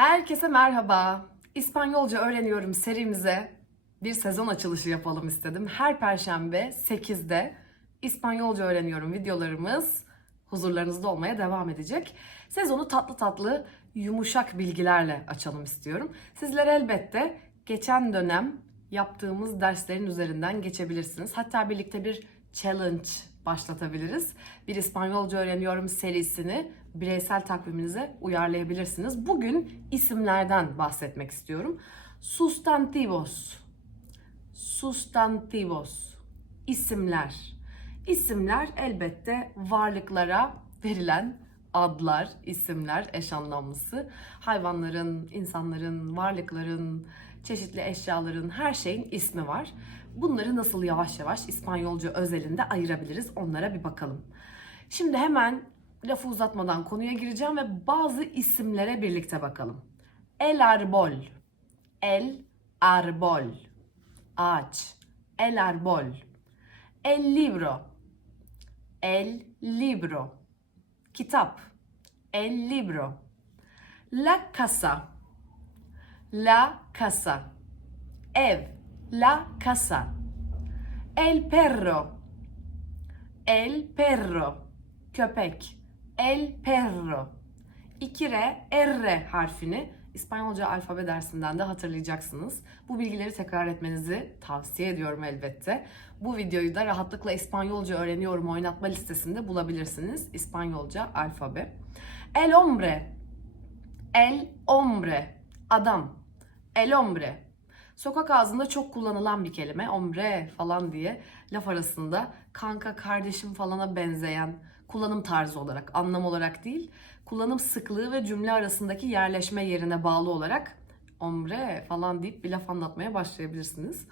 Herkese merhaba. İspanyolca öğreniyorum serimize bir sezon açılışı yapalım istedim. Her perşembe 8'de İspanyolca öğreniyorum videolarımız huzurlarınızda olmaya devam edecek. Sezonu tatlı tatlı yumuşak bilgilerle açalım istiyorum. Sizler elbette geçen dönem yaptığımız derslerin üzerinden geçebilirsiniz. Hatta birlikte bir challenge başlatabiliriz. Bir İspanyolca öğreniyorum serisini bireysel takviminize uyarlayabilirsiniz. Bugün isimlerden bahsetmek istiyorum. Sustantivos. Sustantivos. İsimler. İsimler elbette varlıklara verilen adlar, isimler eş anlamlısı. Hayvanların, insanların, varlıkların, çeşitli eşyaların, her şeyin ismi var. Bunları nasıl yavaş yavaş İspanyolca özelinde ayırabiliriz onlara bir bakalım. Şimdi hemen lafı uzatmadan konuya gireceğim ve bazı isimlere birlikte bakalım. El arbol, el arbol, ağaç, el arbol. El libro, el libro, kitap, el libro. La casa, la casa, ev, la casa. El perro, el perro, köpek, el perro. İki R, R harfini İspanyolca alfabe dersinden de hatırlayacaksınız. Bu bilgileri tekrar etmenizi tavsiye ediyorum elbette. Bu videoyu da rahatlıkla İspanyolca öğreniyorum oynatma listesinde bulabilirsiniz. İspanyolca alfabe. El hombre, el hombre, adam. El hombre. Sokak ağzında çok kullanılan bir kelime. Hombre falan diye laf arasında kanka, kardeşim falana benzeyen kullanım tarzı olarak, anlam olarak değil, kullanım sıklığı ve cümle arasındaki yerleşme yerine bağlı olarak hombre falan deyip bir laf anlatmaya başlayabilirsiniz.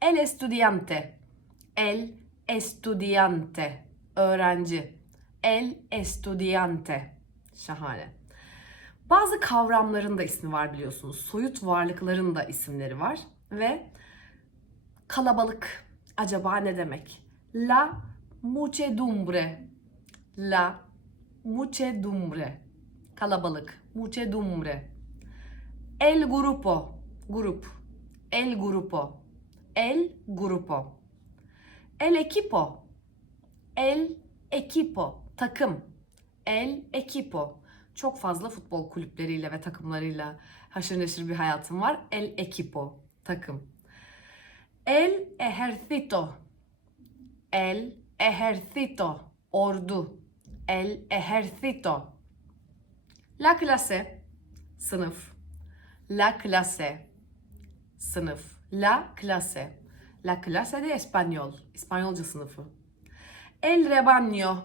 El estudiante. El estudiante. Öğrenci. El estudiante. Şahane. Bazı kavramların da ismi var biliyorsunuz. Soyut varlıkların da isimleri var. Ve kalabalık acaba ne demek? La muchedumbre. La muchedumbre. Kalabalık. Muchedumbre. El grupo. Grup. El grupo. El grupo. El equipo. El equipo. Takım. El equipo. Çok fazla futbol kulüpleriyle ve takımlarıyla haşır neşir bir hayatım var. El equipo. Takım. El ejército. El ejército. Ordu. El ejército. La clase. Sınıf. La clase. Sınıf. La clase. La clase de español. İspanyolca sınıfı. El rebaño.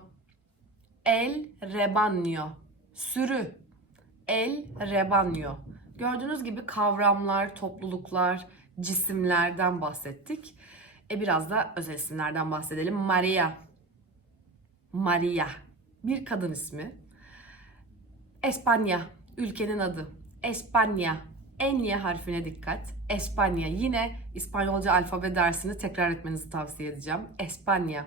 El rebaño. Sürü. El rebaño. Gördüğünüz gibi kavramlar, topluluklar, cisimlerden bahsettik. E biraz da özel isimlerden bahsedelim. Maria. Maria. Bir kadın ismi. Espanya. Ülkenin adı. Espanya. En Y harfine dikkat. Espanya. Yine İspanyolca alfabe dersini tekrar etmenizi tavsiye edeceğim. Espanya.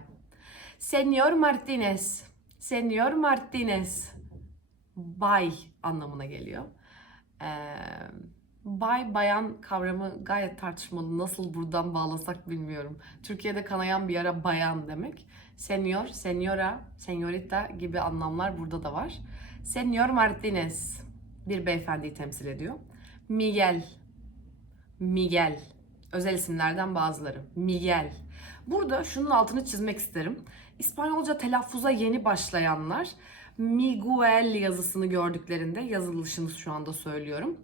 Señor Martinez. Señor Martinez. Bay anlamına geliyor. Ee, bay bayan kavramı gayet tartışmalı. Nasıl buradan bağlasak bilmiyorum. Türkiye'de kanayan bir ara bayan demek. Senior, senyora, senyorita gibi anlamlar burada da var. Senyor Martinez bir beyefendiyi temsil ediyor. Miguel, Miguel. Özel isimlerden bazıları. Miguel. Burada şunun altını çizmek isterim. İspanyolca telaffuza yeni başlayanlar Miguel yazısını gördüklerinde yazılışını şu anda söylüyorum.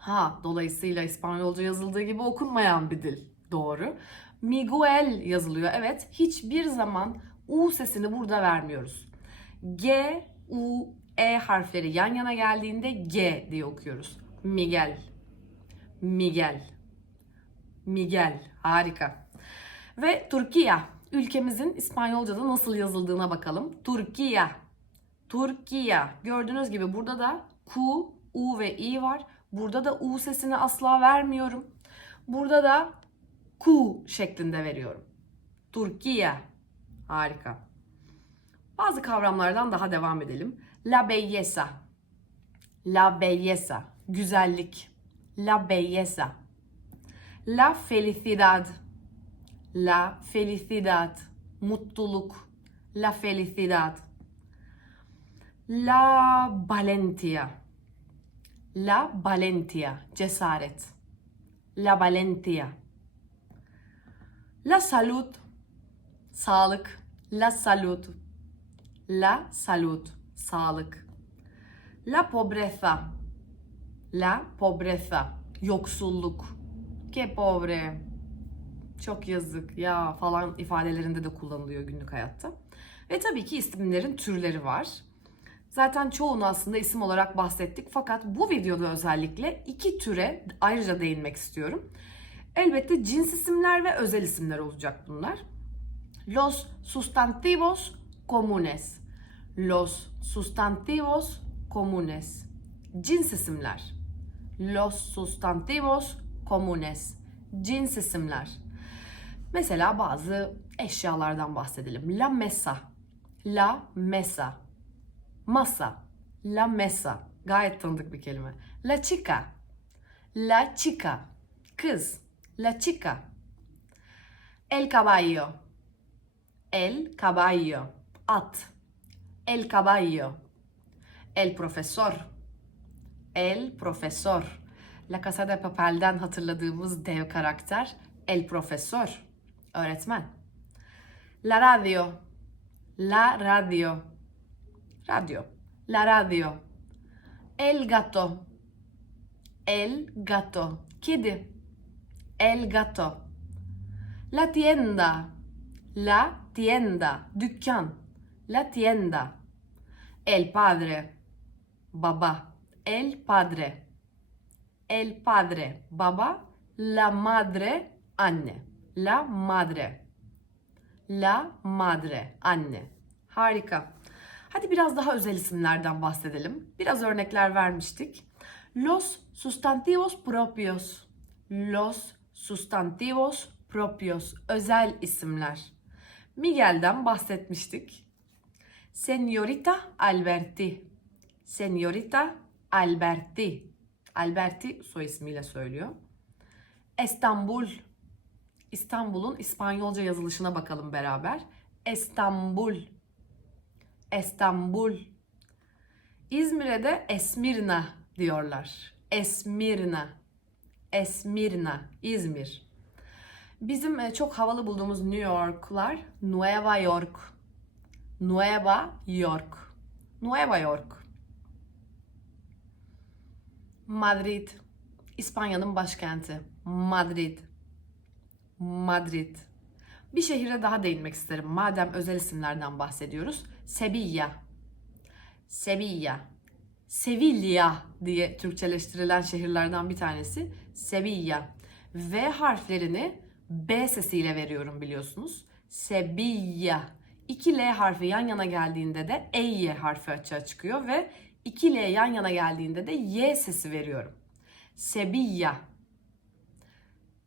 Ha, dolayısıyla İspanyolca yazıldığı gibi okunmayan bir dil. Doğru. Miguel yazılıyor. Evet, hiçbir zaman U sesini burada vermiyoruz. G, U, E harfleri yan yana geldiğinde G diye okuyoruz. Miguel. Miguel. Miguel. Harika. Ve Türkiye. Ülkemizin İspanyolca'da nasıl yazıldığına bakalım. Türkiye. Türkiye. Gördüğünüz gibi burada da Q, U ve I var. Burada da U sesini asla vermiyorum. Burada da Q şeklinde veriyorum. Türkiye. Harika. Bazı kavramlardan daha devam edelim. La belleza. La belleza. güzellik. La belleza. La felicidad. La felicidad. Mutluluk. La felicidad. La valentia. La valentia. Cesaret. La valentia. La salud. Sağlık. La salud. La salud. Sağlık. La pobreza. La pobreza. Yoksulluk. Que pobre. Çok yazık ya falan ifadelerinde de kullanılıyor günlük hayatta. Ve tabii ki isimlerin türleri var. Zaten çoğunu aslında isim olarak bahsettik fakat bu videoda özellikle iki türe ayrıca değinmek istiyorum. Elbette cins isimler ve özel isimler olacak bunlar. Los sustantivos comunes. Los sustantivos comunes. Cins isimler. Los sustantivos comunes. Cins isimler. Mesela bazı eşyalardan bahsedelim. La mesa. La mesa. Masa. La mesa. Gayet tanıdık bir kelime. La chica. La chica. Kız. La chica. El caballo. El caballo. At. El caballo. El profesor. El profesor. La Casa de Papel'den hatırladığımız dev karakter El profesor. Öğretmen. La radio. La radio. La radio. El gato. El gato. Kedi. El gato. La tienda. La tienda. Dükkan. La tienda. El padre. Baba. El padre. El padre. Baba. La madre. Anne. La madre. La madre. Anne. Harika. Hadi biraz daha özel isimlerden bahsedelim. Biraz örnekler vermiştik. Los sustantivos propios. Los sustantivos propios. Özel isimler. Miguel'den bahsetmiştik. Señorita Alberti. Señorita Alberti. Alberti soy ismiyle söylüyor. İstanbul. İstanbul'un İspanyolca yazılışına bakalım beraber. İstanbul. İstanbul. İzmir'e de Esmirna diyorlar. Esmirna. Esmirna. İzmir. Bizim e, çok havalı bulduğumuz New York'lar Nueva York. Nueva York. Nueva York. Madrid. İspanya'nın başkenti. Madrid. Madrid. Bir şehire daha değinmek isterim. Madem özel isimlerden bahsediyoruz. Sevilla. Sevilla. Sevilla diye Türkçeleştirilen şehirlerden bir tanesi Sevilla. V harflerini B sesiyle veriyorum biliyorsunuz. Sevilla. İki L harfi yan yana geldiğinde de EY harfi açığa çıkıyor ve iki L yan yana geldiğinde de Y sesi veriyorum. Sevilla.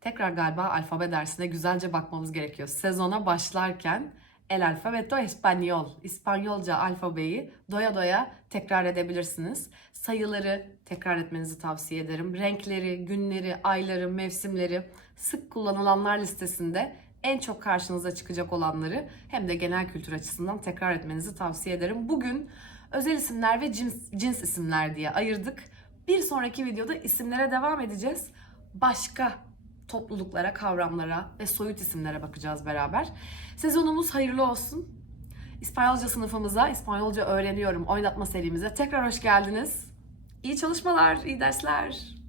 Tekrar galiba alfabe dersine güzelce bakmamız gerekiyor. Sezona başlarken El Alfabeto Español, İspanyolca alfabeyi doya doya tekrar edebilirsiniz. Sayıları tekrar etmenizi tavsiye ederim. Renkleri, günleri, ayları, mevsimleri sık kullanılanlar listesinde en çok karşınıza çıkacak olanları hem de genel kültür açısından tekrar etmenizi tavsiye ederim. Bugün özel isimler ve cins, cins isimler diye ayırdık. Bir sonraki videoda isimlere devam edeceğiz. Başka topluluklara, kavramlara ve soyut isimlere bakacağız beraber. Sezonumuz hayırlı olsun. İspanyolca sınıfımıza, İspanyolca öğreniyorum oynatma serimize tekrar hoş geldiniz. İyi çalışmalar, iyi dersler.